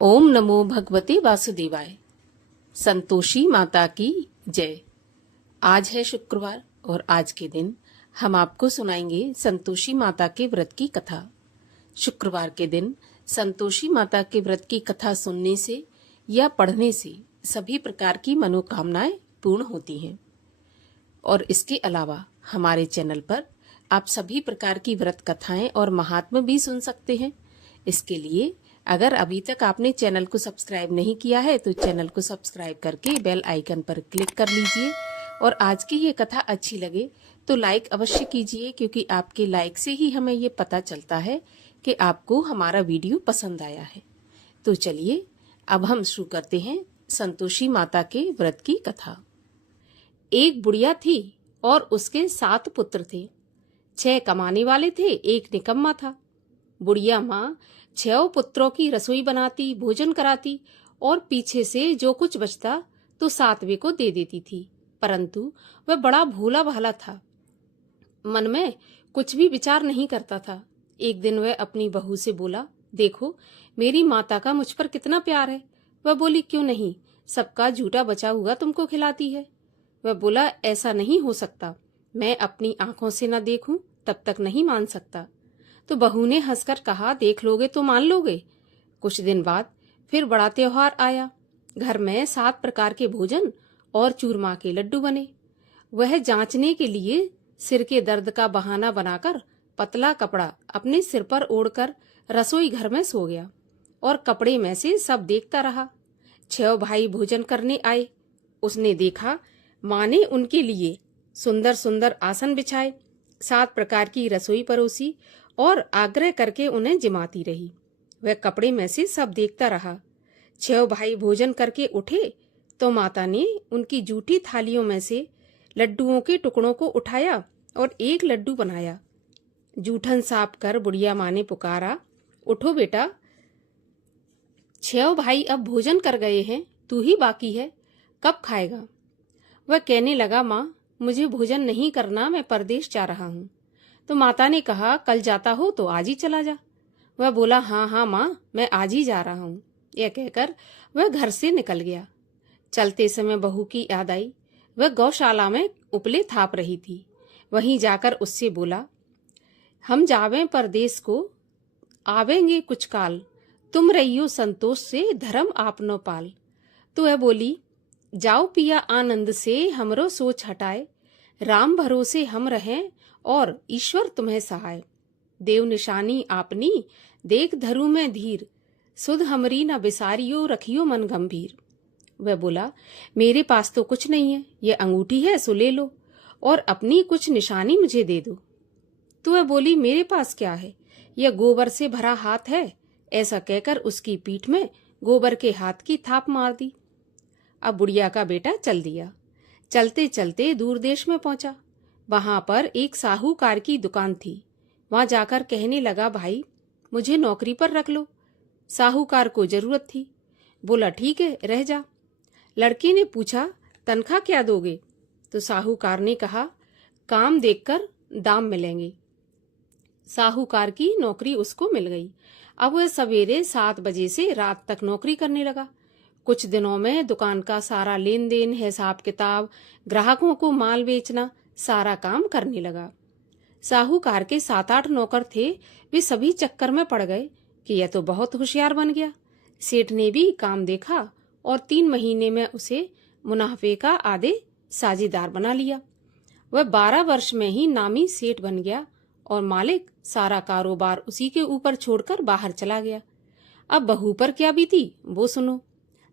ओम नमो भगवते वासुदेवाय। संतोषी माता की जय। आज है शुक्रवार और आज के दिन हम आपको सुनाएंगे संतोषी माता के व्रत की कथा। शुक्रवार के दिन संतोषी माता के व्रत की कथा सुनने से या पढ़ने से सभी प्रकार की मनोकामनाएं पूर्ण होती हैं। और इसके अलावा हमारे चैनल पर आप सभी प्रकार की व्रत कथाएं और महात्म्य भी सुन सकते हैं। इसके लिए अगर अभी तक आपने चैनल को सब्सक्राइब नहीं किया है तो चैनल को सब्सक्राइब करके बेल आइकन पर क्लिक कर लीजिए। और आज की ये कथा अच्छी लगे तो लाइक अवश्य कीजिए, क्योंकि आपके लाइक से ही हमें ये पता चलता है कि आपको हमारा वीडियो पसंद आया है। तो चलिए अब हम शुरू करते हैं संतोषी माता के व्रत की कथा। एक बुढ़िया थी और उसके 7 पुत्र थे। 6 कमाने वाले थे, एक निकम्मा था। बुढ़िया माँ 6 पुत्रों की रसोई बनाती, भोजन कराती और पीछे से जो कुछ बचता तो 7वें को दे देती थी। परंतु वह बड़ा भोला भाला था, मन में कुछ भी विचार नहीं करता था। एक दिन वह अपनी बहू से बोला, देखो मेरी माता का मुझ पर कितना प्यार है। वह बोली, क्यों नहीं, सबका झूठा बचा हुआ तुमको खिलाती है। वह बोला, ऐसा नहीं हो सकता, मैं अपनी आंखों से न देखूं तब तक नहीं मान सकता। तो बहू ने हंसकर कहा, देख लोगे तो मान लोगे। कुछ दिन बाद फिर बड़ा त्योहार आया। घर में 7 प्रकार के भोजन और चूरमा के लड्डू बने। वह जांचने के लिए सिर के दर्द का बहाना बनाकर पतला कपड़ा अपने सिर पर ओढ़कर रसोई घर में सो गया और कपड़े में से सब देखता रहा। 6 भाई भोजन करने आए। उसने देखा माँ ने उनके लिए सुंदर सुंदर आसन बिछाए, 7 प्रकार की रसोई परोसी और आग्रह करके उन्हें जिमाती रही। वह कपड़े में से सब देखता रहा। 6 भाई भोजन करके उठे तो माता ने उनकी जूठी थालियों में से लड्डुओं के टुकड़ों को उठाया और एक लड्डू बनाया। जूठन साफ कर बुढ़िया माँ ने पुकारा, उठो बेटा, 6 भाई अब भोजन कर गए हैं, तू ही बाकी है, कब खाएगा। वह कहने लगा, माँ मुझे भोजन नहीं करना, मैं परदेश जा रहा हूँ। तो माता ने कहा, कल जाता हो तो आज ही चला जा। वह बोला, हाँ हाँ माँ, मैं आज ही जा रहा हूँ। यह कहकर वह घर से निकल गया। चलते समय बहू की याद आई। वह गौशाला में उपले थाप रही थी। वहीं जाकर उससे बोला, हम जावें परदेश को, आवेंगे कुछ काल, तुम रहियो संतोष से, धर्म आपनो पाल। तो वह बोली, जाओ पिया आनंद से, हमरो सोच हटाए, राम भरोसे हम रहें और ईश्वर तुम्हें सहाय। देव निशानी आपनी, देख धरु में धीर, सुध हमरी न बिसारियो, रखियो मन गंभीर। वह बोला, मेरे पास तो कुछ नहीं है, ये अंगूठी है सो ले लो और अपनी कुछ निशानी मुझे दे दो। तो वह बोली, मेरे पास क्या है, यह गोबर से भरा हाथ है। ऐसा कहकर उसकी पीठ में गोबर के हाथ की थाप मार दी। अब बुढ़िया का बेटा चल दिया। चलते चलते दूर देश में पहुंचा। वहां पर एक साहूकार की दुकान थी। वहां जाकर कहने लगा, भाई मुझे नौकरी पर रख लो। साहूकार को जरूरत थी। बोला, ठीक है, रह जा। लड़के ने पूछा, तनख्वाह क्या दोगे। तो साहूकार ने कहा, काम देखकर दाम मिलेंगे। साहूकार की नौकरी उसको मिल गई। अब वह सवेरे 7 बजे से रात तक नौकरी करने लगा। कुछ दिनों में दुकान का सारा लेन देन, हिसाब किताब, ग्राहकों को माल बेचना, सारा काम करने लगा। साहूकार के 7-8 नौकर थे। वे सभी चक्कर में पड़ गए कि यह तो बहुत होशियार बन गया। सेठ ने भी काम देखा और 3 महीने में उसे मुनाफे का आधे साझेदार बना लिया। वह 12 वर्ष में ही नामी सेठ बन गया और मालिक सारा कारोबार उसी के ऊपर छोड़कर बाहर चला गया। अब बहू पर क्या बीती वो सुनो।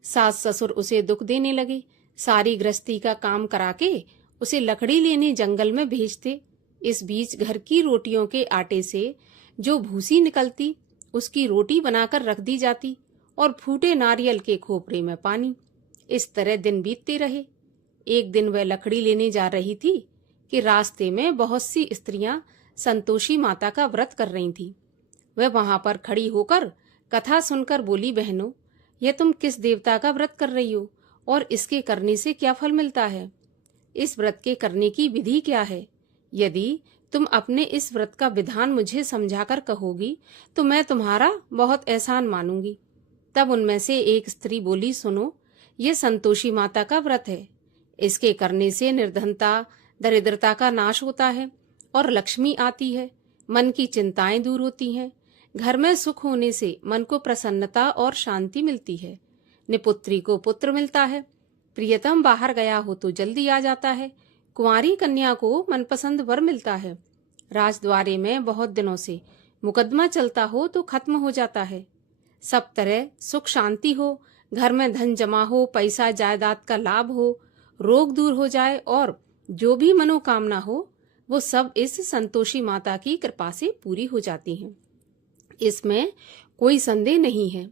सास ससुर उसे दुख देने लगे। सारी गृहस्थी का काम करा के उसे लकड़ी लेने जंगल में भेजते। इस बीच घर की रोटियों के आटे से जो भूसी निकलती उसकी रोटी बनाकर रख दी जाती और फूटे नारियल के खोपरे में पानी। इस तरह दिन बीतते रहे। एक दिन वह लकड़ी लेने जा रही थी कि रास्ते में बहुत सी स्त्रियां संतोषी माता का व्रत कर रही थीं। वह वहां पर खड़ी होकर कथा सुनकर बोली, बहनों यह तुम किस देवता का व्रत कर रही हो और इसके करने से क्या फल मिलता है। इस व्रत के करने की विधि क्या है। यदि तुम अपने इस व्रत का विधान मुझे समझाकर कहोगी तो मैं तुम्हारा बहुत एहसान मानूंगी। तब उनमें से एक स्त्री बोली, सुनो, ये संतोषी माता का व्रत है। इसके करने से निर्धनता, दरिद्रता का नाश होता है और लक्ष्मी आती है। मन की चिंताएं दूर होती हैं। घर में सुख होने से मन को प्रसन्नता और शांति मिलती है। निपुत्री को पुत्र मिलता है। प्रियतम बाहर गया हो तो जल्दी आ जाता है। कुंवारी कन्या को मनपसंद वर मिलता है। राजद्वारे में बहुत दिनों से मुकदमा चलता हो तो खत्म हो जाता है। सब तरह सुख शांति हो, घर में धन जमा हो, पैसा जायदाद का लाभ हो, रोग दूर हो जाए और जो भी मनोकामना हो वो सब इस संतोषी माता की कृपा से पूरी हो जाती हैं। इसमें कोई संदेह नहीं है।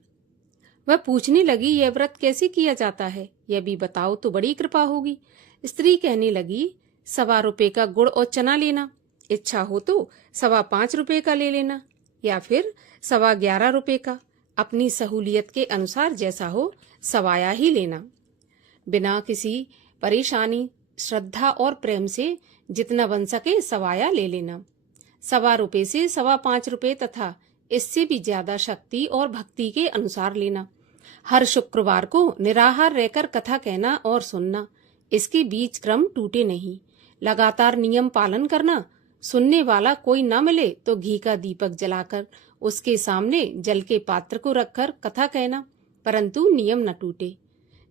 वह पूछने लगी, यह व्रत कैसे किया जाता है, यह भी बताओ तो बड़ी कृपा होगी। स्त्री कहने लगी, 1.25 रुपए का गुड़ और चना लेना, इच्छा हो तो 5.25 रुपए का ले लेना या फिर 11.25 रुपए का, अपनी सहूलियत के अनुसार जैसा हो सवाया ही लेना। बिना किसी परेशानी, श्रद्धा और प्रेम से जितना बन सके सवाया ले लेना। 1.25 रुपए से 5.25 रुपए तथा इससे भी ज्यादा शक्ति और भक्ति के अनुसार लेना। हर शुक्रवार को निराहार रहकर कथा कहना और सुनना। इसके बीच क्रम टूटे नहीं। लगातार नियम पालन करना। सुनने वाला कोई न मिले तो घी का दीपक जलाकर उसके सामने जल के पात्र को रखकर कथा कहना, परंतु नियम न टूटे।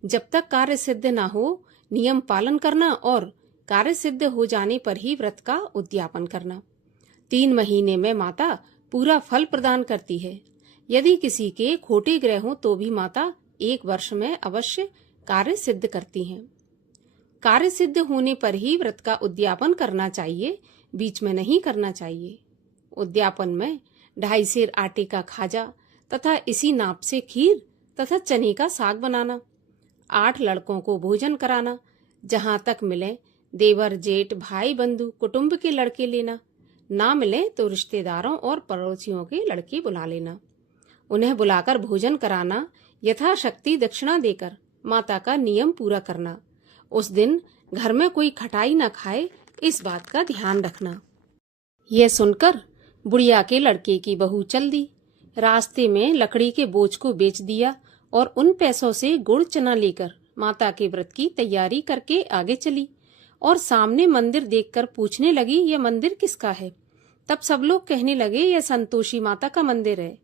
जब तक कार्य सिद्ध न हो नियम पालन करना और कार्य सिद्ध हो जाने पर ही व्रत का उद्यापन करना। 3 महीने में माता पूरा फल प्रदान करती है। यदि किसी के खोटे ग्रह हों तो भी माता 1 वर्ष में अवश्य कार्य सिद्ध करती हैं। कार्य सिद्ध होने पर ही व्रत का उद्यापन करना चाहिए, बीच में नहीं करना चाहिए। उद्यापन में 2.5 सेर आटे का खाजा तथा इसी नाप से खीर तथा चने का साग बनाना। 8 लड़कों को भोजन कराना। जहां तक मिले देवर, जेठ, भाई, बंधु, कुटुंब के लड़के लेना। ना मिले तो रिश्तेदारों और पड़ोसियों के लड़के बुला लेना। उन्हें बुलाकर भोजन कराना। यथाशक्ति दक्षिणा देकर माता का नियम पूरा करना। उस दिन घर में कोई खटाई न खाए, इस बात का ध्यान रखना। यह सुनकर बुढ़िया के लड़के की बहू चल दी। रास्ते में लकड़ी के बोझ को बेच दिया और उन पैसों से गुड़ चना लेकर माता के व्रत की तैयारी करके आगे चली और सामने मंदिर देखकर पूछने लगी, यह मंदिर किसका है? तब सब लोग कहने लगे, यह संतोषी माता का मंदिर है।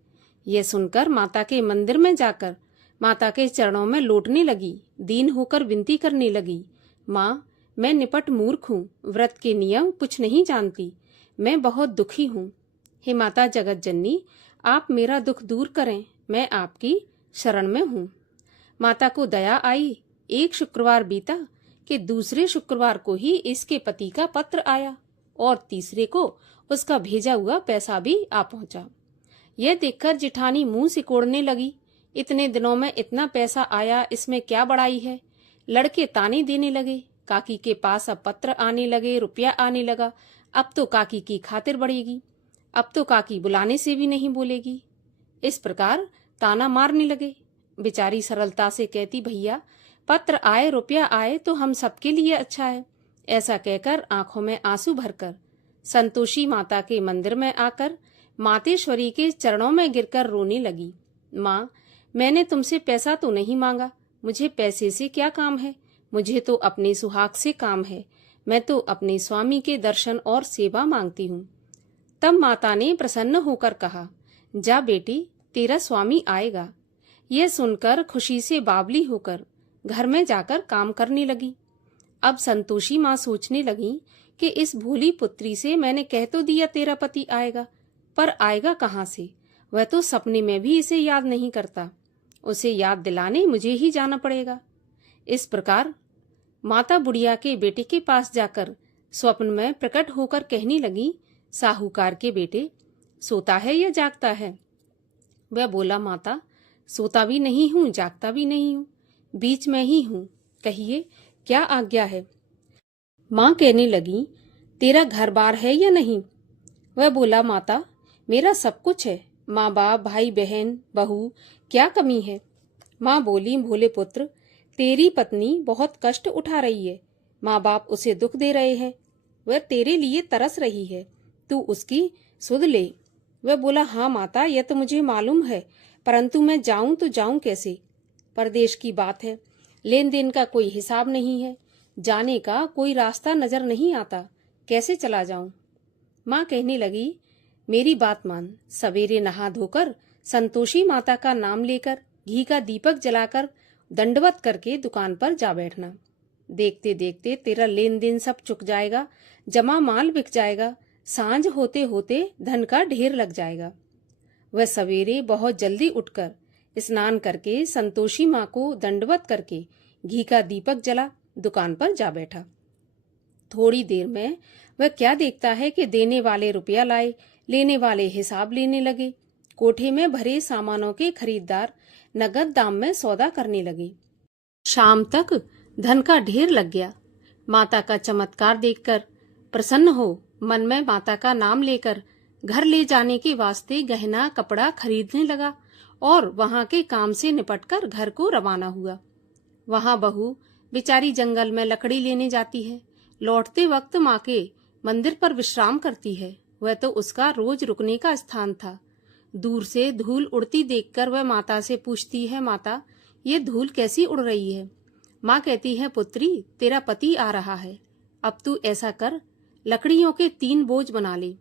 यह सुनकर माता के मंदिर में जाकर माता के चरणों में लौटने लगी। दीन होकर विनती करने लगी, माँ, मैं निपट मूर्ख हूँ, व्रत के नियम कुछ नहीं जानती, मैं बहुत दुखी हूँ। हे माता जगत जननी, आप मेरा दुख दूर करें, मैं आपकी शरण में हूँ। माता को दया आई। एक शुक्रवार बीता कि दूसरे शुक्रवार को ही इसके पति का पत्र आया और तीसरे को उसका भेजा हुआ पैसा भी आ पहुंचा। यह देखकर जिठानी मुंह सिकोड़ने लगी, इतने दिनों में इतना पैसा आया, इसमें क्या बड़ाई है। लड़के ताने देने लगे। काकी के पास अब पत्र आने लगे, रुपया आने लगा। अब तो काकी की खातिर बढ़ेगी, अब तो काकी बुलाने से भी नहीं बोलेगी। इस प्रकार ताना मारने लगे। बेचारी सरलता से कहती, भैया पत्र आए, रुपया आए तो हम सबके लिए अच्छा है। ऐसा कहकर आंखों में आंसू भरकर संतोषी माता के मंदिर में आकर मातेश्वरी के चरणों में गिरकर रोने लगी। माँ, मैंने तुमसे पैसा तो नहीं मांगा, मुझे पैसे से क्या काम है, मुझे तो अपने सुहाग से काम है, मैं तो अपने स्वामी के दर्शन और सेवा मांगती हूँ। तब माता ने प्रसन्न होकर कहा, जा बेटी, तेरा स्वामी आएगा। यह सुनकर खुशी से बावली होकर घर में जाकर काम करने लगी। अब संतोषी माँ सोचने लगी कि इस भोली पुत्री से मैंने कह तो दिया तेरा पति आएगा, पर आएगा कहाँ से? वह तो सपने में भी इसे याद नहीं करता, उसे याद दिलाने मुझे ही जाना पड़ेगा। इस प्रकार माता बुढ़िया के बेटे के पास जाकर स्वप्न में प्रकट होकर कहने लगी, साहूकार के बेटे, सोता है या जागता है? वह बोला, माता, सोता भी नहीं हूँ, जागता भी नहीं हूँ, बीच में ही हूँ, कहिए क्या आज्ञा है? माँ कहने लगी, तेरा घर बार है या नहीं? वह बोला, माता, मेरा सब कुछ है, माँ बाप, भाई बहन, बहू, क्या कमी है? माँ बोली, भोले पुत्र, तेरी पत्नी बहुत कष्ट उठा रही है, माँ बाप उसे दुख दे रहे हैं, वह तेरे लिए तरस रही है, तू उसकी सुध ले। वह बोला, हाँ माता, यह तो मुझे मालूम है, परंतु मैं जाऊं तो जाऊं कैसे? परदेश की बात है, लेन देन का कोई हिसाब नहीं है, जाने का कोई रास्ता नजर नहीं आता, कैसे चला जाऊं? माँ कहने लगी, मेरी बात मान, सवेरे नहा धोकर संतोषी माता का नाम लेकर घी का दीपक जलाकर दंडवत करके दुकान पर जा बैठना। देखते देखते तेरा लेन देन सब चुक जाएगा, जमा माल बिक जाएगा, सांझ होते होते धन का ढेर लग जाएगा। वह सवेरे बहुत जल्दी उठकर स्नान करके संतोषी माँ को दंडवत करके घी का दीपक जला दुकान पर जा बैठा। थोड़ी देर में वह क्या देखता है कि देने वाले रुपया लाए, लेने वाले हिसाब लेने लगे। कोठे में भरे सामानों के खरीदार नगद दाम में सौदा करने लगे। शाम तक धन का ढेर लग गया। माता का चमत्कार देखकर प्रसन्न हो मन में माता का नाम लेकर घर ले जाने के वास्ते गहना कपड़ा खरीदने लगा और वहां के काम से निपटकर घर को रवाना हुआ। वहां बहू बेचारी जंगल में लकड़ी लेने जाती है। लौटते वक्त माँ के मंदिर पर विश्राम करती है। वह तो उसका रोज रुकने का स्थान था। दूर से धूल उड़ती देखकर वह माता से पूछती है, माता ये धूल कैसी उड़ रही है? माँ कहती है, पुत्री तेरा पति आ रहा है, अब तू ऐसा कर, लकड़ियों के 3 बोझ बना ले,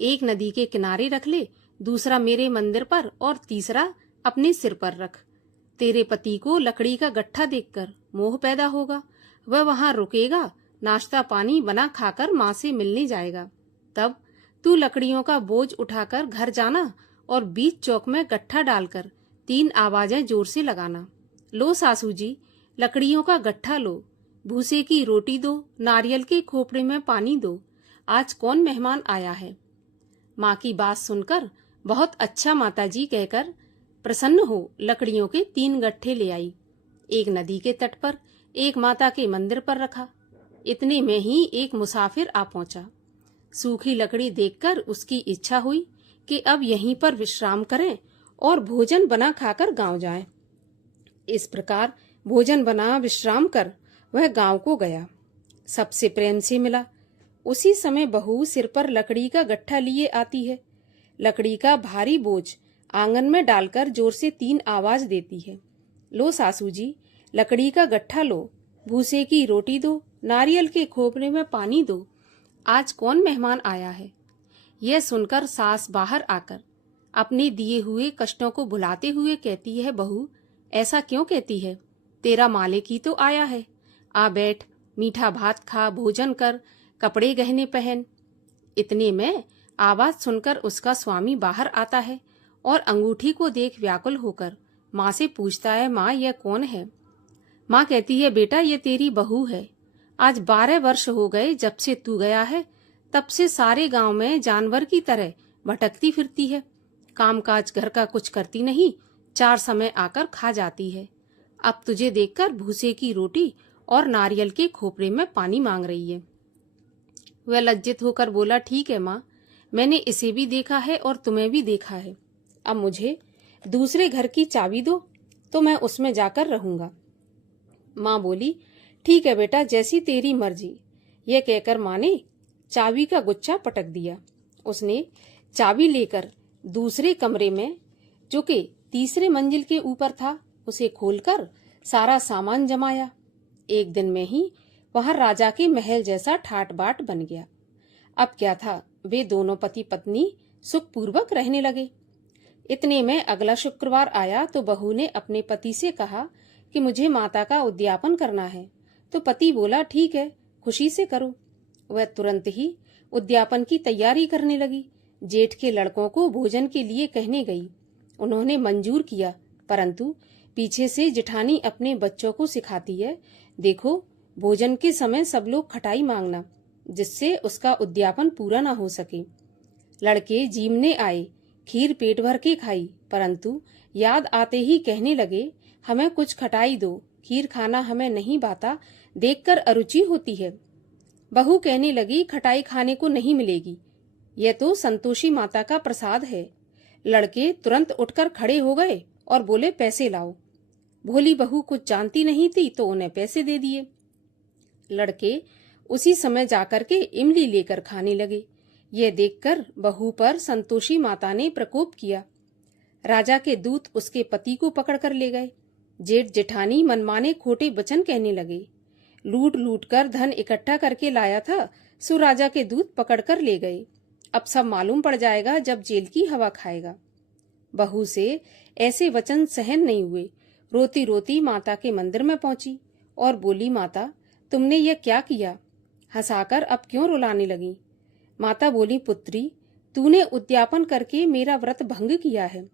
एक नदी के किनारे रख ले, दूसरा मेरे मंदिर पर और तीसरा अपने सिर पर रख। तेरे पति को लकड़ी का गट्ठा देखकर मोह पैदा होगा, वह वहां रुकेगा, नाश्ता पानी बना खाकर माँ से मिलने जाएगा। तब तू लकड़ियों का बोझ उठाकर घर जाना और बीच चौक में गट्ठा डालकर 3 आवाजें जोर से लगाना, लो सासू जी लकड़ियों का गट्ठा लो, भूसे की रोटी दो, नारियल के खोपड़े में पानी दो, आज कौन मेहमान आया है? माँ की बात सुनकर बहुत अच्छा माताजी कहकर प्रसन्न हो लकड़ियों के 3 गट्ठे ले आई। एक नदी के तट पर, एक माता के मंदिर पर रखा। इतने में ही एक मुसाफिर आ पहुंचा। सूखी लकड़ी देखकर उसकी इच्छा हुई कि अब यहीं पर विश्राम करें और भोजन बना खाकर गांव जाएं। इस प्रकार भोजन बना विश्राम कर वह गांव को गया। सबसे प्रेम से मिला। उसी समय बहू सिर पर लकड़ी का गट्ठा लिए आती है। लकड़ी का भारी बोझ आंगन में डालकर जोर से 3 आवाज देती है, लो सासू जी लकड़ी का गट्ठा लो, भूसे की रोटी दो, नारियल के खोपरे में पानी दो, आज कौन मेहमान आया है? यह सुनकर सास बाहर आकर अपने दिए हुए कष्टों को भुलाते हुए कहती है, बहू ऐसा क्यों कहती है? तेरा मालिक ही तो आया है, आ बैठ, मीठा भात खा, भोजन कर, कपड़े गहने पहन। इतने में आवाज सुनकर उसका स्वामी बाहर आता है और अंगूठी को देख व्याकुल होकर माँ से पूछता है, माँ यह कौन है? माँ कहती है, बेटा ये तेरी बहू है। आज 12 वर्ष हो गए जब से तू गया है, तब से सारे गांव में जानवर की तरह भटकती फिरती है, कामकाज घर का कुछ करती नहीं, 4 समय आकर खा जाती है। अब तुझे देखकर भूसे की रोटी और नारियल के खोपरे में पानी मांग रही है। वह लज्जित होकर बोला, ठीक है माँ, मैंने इसे भी देखा है और तुम्हें भी देखा है। अब मुझे दूसरे घर की चाबी दो तो मैं उसमें जाकर रहूंगा। माँ बोली, ठीक है बेटा, जैसी तेरी मर्जी। यह कहकर माँ ने चाबी का गुच्छा पटक दिया। उसने चाबी लेकर दूसरे कमरे में, जो कि तीसरे मंजिल के ऊपर था, उसे खोलकर सारा सामान जमाया। एक दिन में ही वहां राजा के महल जैसा ठाट बाट बन गया। अब क्या था, वे दोनों पति पत्नी सुखपूर्वक रहने लगे। इतने में अगला शुक्रवार आया तो बहू ने अपने पति से कहा कि मुझे माता का उद्यापन करना है। तो पति बोला, ठीक है, खुशी से करो। वह तुरंत ही उद्यापन की तैयारी करने लगी। जेठ के लड़कों को भोजन के लिए कहने गई। उन्होंने मंजूर किया, परंतु पीछे से जिठानी अपने बच्चों को सिखाती है, देखो भोजन के समय सब लोग खटाई मांगना, जिससे उसका उद्यापन पूरा ना हो सके। लड़के जीमने आए, खीर पेट भर के खाई, परंतु याद आते ही कहने लगे, हमें कुछ खटाई दो, खीर खाना हमें नहीं भाता, देखकर अरुचि होती है। बहू कहने लगी, खटाई खाने को नहीं मिलेगी, यह तो संतोषी माता का प्रसाद है। लड़के तुरंत उठकर खड़े हो गए और बोले, पैसे लाओ। भोली बहू कुछ जानती नहीं थी तो उन्हें पैसे दे दिए। लड़के उसी समय जाकर के इमली लेकर खाने लगे। यह देखकर बहू पर संतोषी माता ने प्रकोप किया। राजा के दूत उसके पति को पकड़ कर ले गए। जेठ जेठानी मनमाने खोटे वचन कहने लगे। लूट लूट कर धन इकट्ठा करके लाया था, सो राजा के दूत पकड़ कर ले गए। अब सब मालूम पड़ जाएगा जब जेल की हवा खाएगा। बहू से ऐसे वचन सहन नहीं हुए। रोती रोती माता के मंदिर में पहुंची और बोली, माता तुमने यह क्या किया? हंसाकर अब क्यों रुलाने लगी? माता बोली, पुत्री तूने उद्यापन करके मेरा व्रत भंग किया है।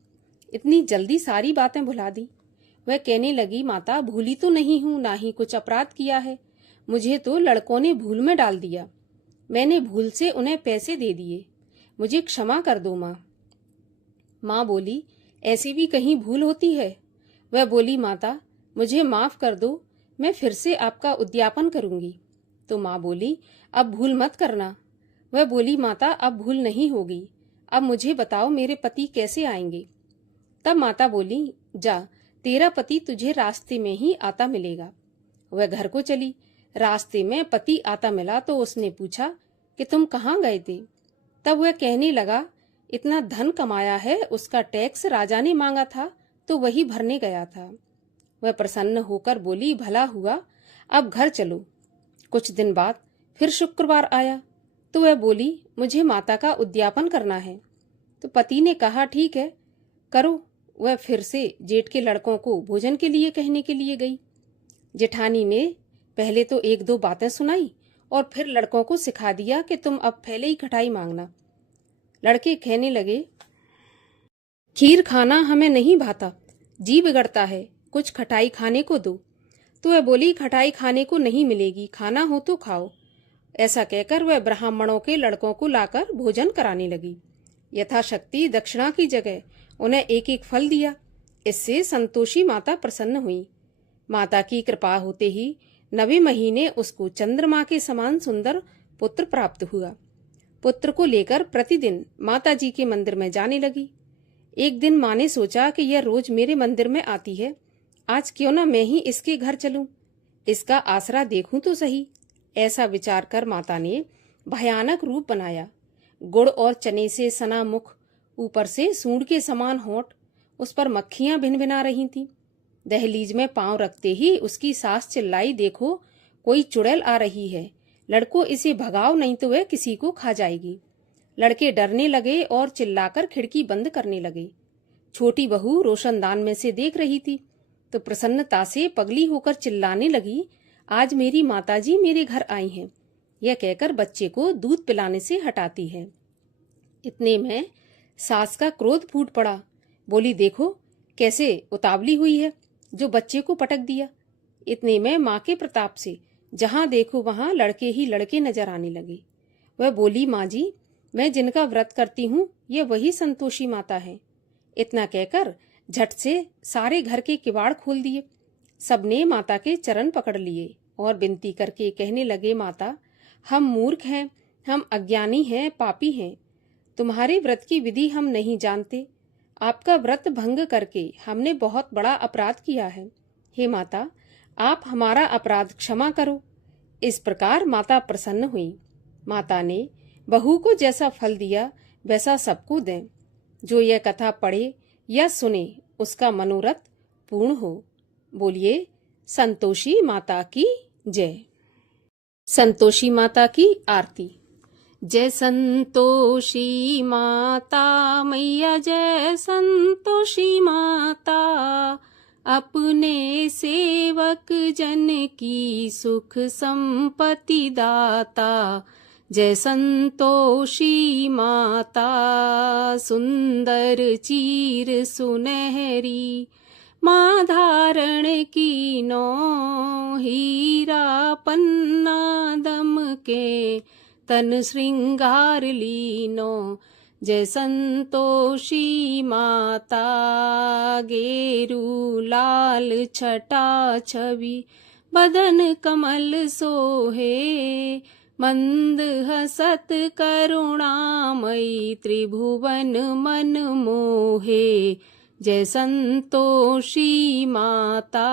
इतनी जल्दी सारी बातें भुला दी। वह कहने लगी, माता भूली तो नहीं हूं, ना ही कुछ अपराध किया है। मुझे तो लड़कों ने भूल में डाल दिया। मैंने भूल से उन्हें पैसे दे दिए। मुझे क्षमा कर दो माँ। माँ बोली, ऐसी भी कहीं भूल होती है? वह बोली, माता मुझे माफ कर दो, मैं फिर से आपका उद्यापन करूंगी। तो माँ बोली, अब भूल मत करना। वह बोली, माता अब भूल नहीं होगी। अब मुझे बताओ मेरे पति कैसे आएंगे? तब माता बोली, जा तेरा पति तुझे रास्ते में ही आता मिलेगा। वह घर को चली। रास्ते में पति आता मिला तो उसने पूछा कि तुम कहाँ गए थे? तब वह कहने लगा, इतना धन कमाया है, उसका टैक्स राजा ने मांगा था तो वही भरने गया था। वह प्रसन्न होकर बोली, भला हुआ, अब घर चलो। कुछ दिन बाद फिर शुक्रवार आया तो वह बोली, मुझे माता का उद्यापन करना है। तो पति ने कहा, ठीक है करो। वह फिर से जेठ के लड़कों को भोजन के लिए कहने के लिए गई। जेठानी ने पहले तो एक दो बातें सुनाई और फिर लड़कों को सिखा दिया कि तुम अब पहले ही खटाई मांगना। लड़के कहने लगे, खीर खाना हमें नहीं भाता, जी बिगड़ता है, कुछ खटाई खाने को दो। तो वह बोली, खटाई खाने को नहीं मिलेगी, खाना हो तो खाओ। ऐसा कहकर वह ब्राह्मणों के लड़कों को लाकर भोजन कराने लगी। यथाशक्ति दक्षिणा की जगह उन्हें एक एक फल दिया। इससे संतोषी माता प्रसन्न हुई। माता की कृपा होते ही 9वें महीने उसको चंद्रमा के समान सुंदर पुत्र प्राप्त हुआ। पुत्र को लेकर प्रतिदिन माता जी के मंदिर में जाने लगी। एक दिन माँ ने सोचा कि यह रोज मेरे मंदिर में आती है, आज क्यों ना मैं ही इसके घर चलूं, इसका आसरा देखूं तो सही। ऐसा विचार कर माता ने भयानक रूप बनाया। गुड़ और चने से सना मुख, ऊपर से सूंड के समान होंठ, उस पर मक्खियां भिन भिना रही थीं। दहलीज में पांव रखते ही उसकी सास चिल्लाई, देखो कोई चुड़ैल आ रही है, लड़को इसे भगाओ नहीं तो वह किसी को खा जाएगी। लड़के डरने लगे और चिल्लाकर खिड़की बंद करने लगे। छोटी बहू रोशनदान में से देख रही थी तो प्रसन्नता से पगली होकर चिल्लाने लगी, आज मेरी माताजी मेरे घर आई हैं। यह कहकर बच्चे को दूध पिलाने से हटाती है। इतने में सास का क्रोध फूट पड़ा। बोली, देखो कैसे उतावली हुई है, जो बच्चे को पटक दिया। इतने में माँ के प्रताप से जहां देखो वहां लड़के ही लड़के नजर आने लगे। वह बोली, माँ जी मैं जिनका व्रत करती हूँ ये वही संतोषी माता है। इतना कहकर झट से सारे घर के किवाड़ खोल दिए। सबने माता के चरण पकड़ लिए और विनती करके कहने लगे, माता हम मूर्ख हैं, हम अज्ञानी हैं, पापी हैं। तुम्हारे व्रत की विधि हम नहीं जानते। आपका व्रत भंग करके हमने बहुत बड़ा अपराध किया है। हे माता आप हमारा अपराध क्षमा करो। इस प्रकार माता प्रसन्न हुई। माता ने बहू को जैसा फल दिया वैसा सबको दें। जो यह कथा पढ़े या सुने उसका मनोरथ पूर्ण हो। बोलिए संतोषी माता की जय। संतोषी माता की आरती। जय संतोषी माता मैया, जय संतोषी माता, अपने सेवक जन की सुख संपत्ति दाता। जय संतोषी माता, सुंदर चीर सुनहरी, माँ धारण कीनो, हीरा पन्ना दम के, तन श्रृंगार लीनो। जय संतोषी माता, गेरू लाल छटा छवि, बदन कमल सोहे, मंद हसत करुणामयी, त्रिभुवन मन मोहे। जय संतोषी माता,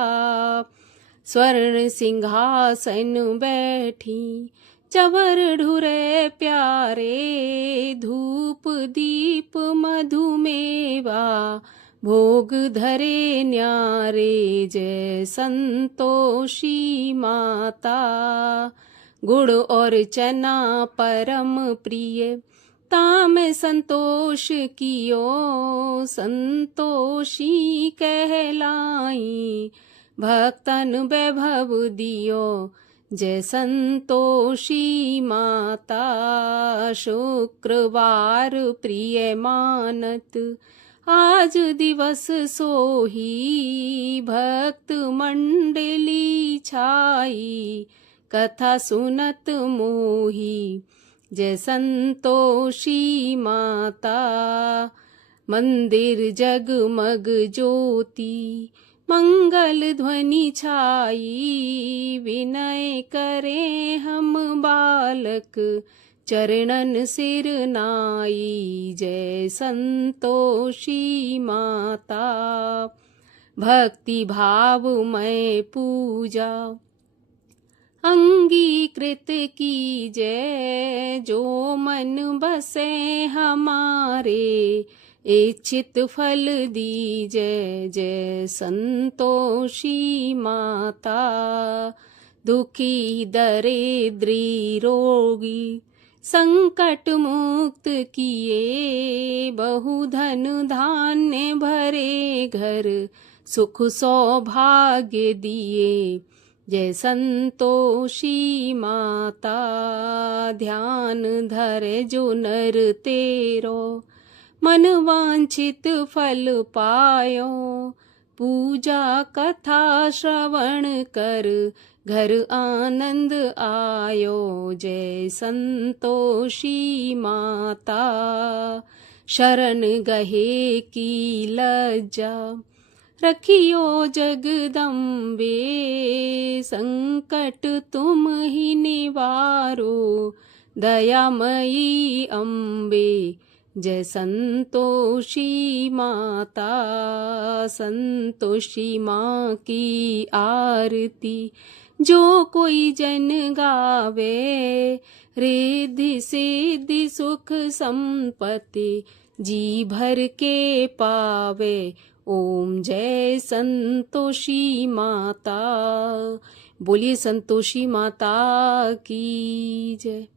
स्वर्ण सिंहासन बैठी, चवर ढुरे प्यारे, धूप दीप मधुमेवा, भोग धरे न्यारे जय संतोषी माता। गुड़ और चना परम प्रिय ताम संतोष कियो, संतोषी कहलाई भक्तन वैभव दियो। जय संतोषी माता। शुक्रवार प्रिय मानत आज दिवस सोही, भक्त मंडली छाई कथा सुनत मोही। जय संतोषी माता। मंदिर जगमग ज्योति मंगल ध्वनि छाई, विनय करे हम बालक चरणन सिर नाई। जय संतोषी माता। भक्ति भाव मैं पूजा अंगीकृत की जय, जो मन बसे हमारे इच्छित फल दीजय। जय संतोषी माता। दुखी दरिद्री रोगी संकट मुक्त किए, बहुधन धान्य भरे घर सुख सौभाग्य दिए। जय संतोषी माता। ध्यान धरे जो नर तेरो, मन वांछित फल पायो। पूजा कथा श्रवण कर, घर आनंद आयो। जय संतोषी माता। शरण गहे की लज्जा रखियो जगदम्बे, संकट तुम ही निवारो दयामयी अम्बे। जय संतोषी माता। संतोषी माँ की आरती जो कोई जन गावे, रिद्धि सिद्धि सुख संपत्ति जी भर के पावे। ओम जय संतोषी माता। बोलिए संतोषी माता की जय।